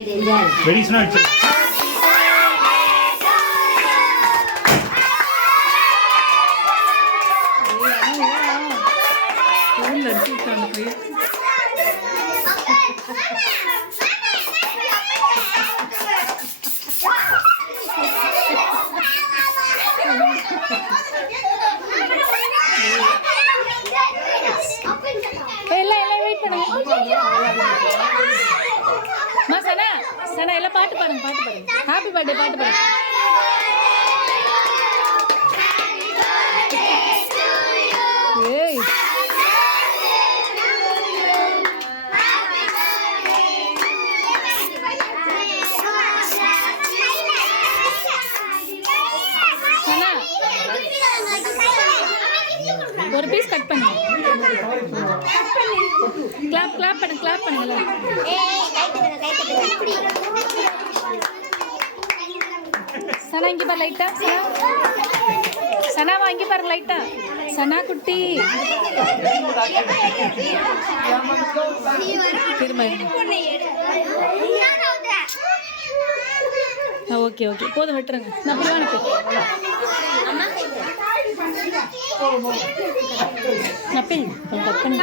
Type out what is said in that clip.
Very smart. சனா எல்லாம் பாட்டு பாடுங்க ஹாப்பி பர்த்டே பாட்டு பாடுங்க ஏய் சனா ஒரு பீஸ் கட் பண்ணு கிளாப் பண்ணுங்க சனா இங்க பாரு லைட்டா சனா வாங்கி பாருங்க லைட்டா சனா குட்டி ஓகே போதும் விட்டுருங்க நான் பிரிவானுக்கு கட் பண்ணி